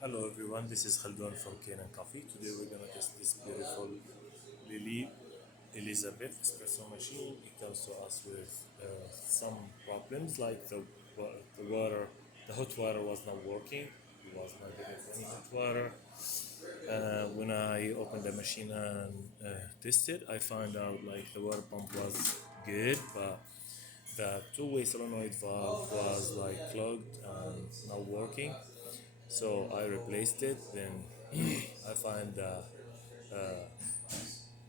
Hello everyone, this is Khaldun from Kanen Coffee. Today we're gonna test this beautiful Lelit Elizabeth espresso machine. It comes to us with some problems like the water, the hot water was not working. It was not getting any hot water. When I opened the machine and tested, I found out like the water pump was good, but the two-way solenoid valve was like clogged and not working. So I replaced it. Then I find the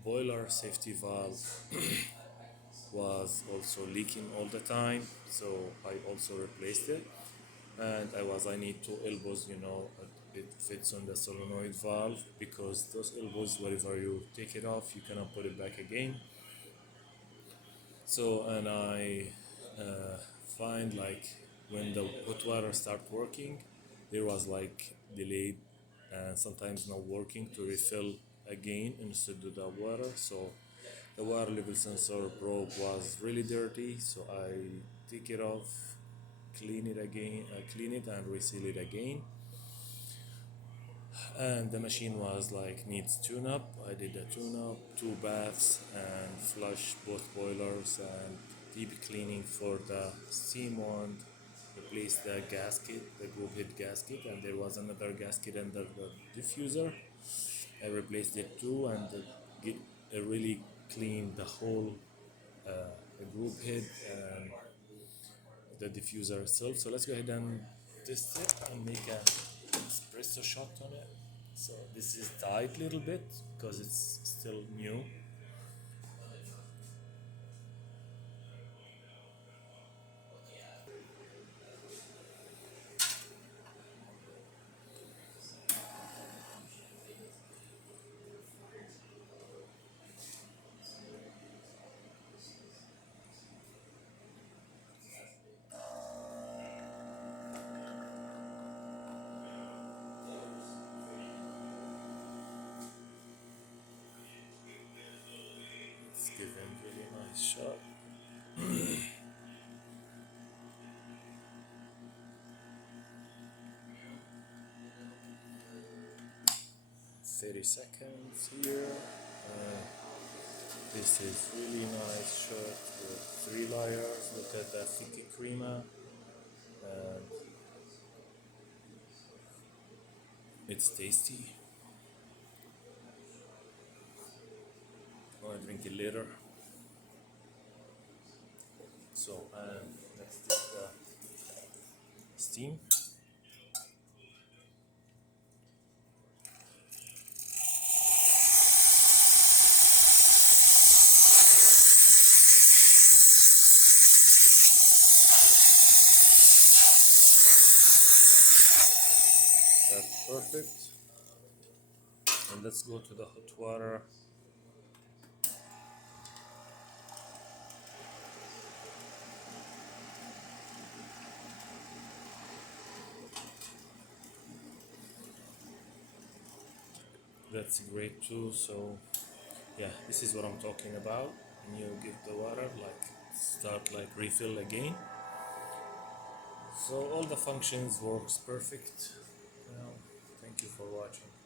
boiler safety valve was also leaking all the time. So I also replaced it. And I need two elbows, it fits on the solenoid valve because those elbows, wherever you take it off, you cannot put it back again. So, and I uh, find like when the hot water start working, there was like delayed and sometimes not working to refill again instead of the water. So the water level sensor probe was really dirty. So I take it off, clean it and reseal it again. And the machine was like needs tune up. I did a tune up, two baths, and flush both boilers and deep cleaning for the steam wand. Replaced the gasket, the group head gasket, and there was another gasket under the diffuser. I replaced it too and get really cleaned the whole group head and the diffuser itself. So let's go ahead and test it and make an espresso shot on it. So this is tight a little bit because it's still new. Let's give it a really nice shot. 30 seconds here. This is really nice shot with three layers. Look at that thick crema. And it's tasty. I'm gonna drink it later. So let's take the steam. That's perfect. And let's go to the hot water. That's great too. So yeah, this is what I'm talking about. And you give the water like start like refill again. So all the functions works perfect. Thank you for watching.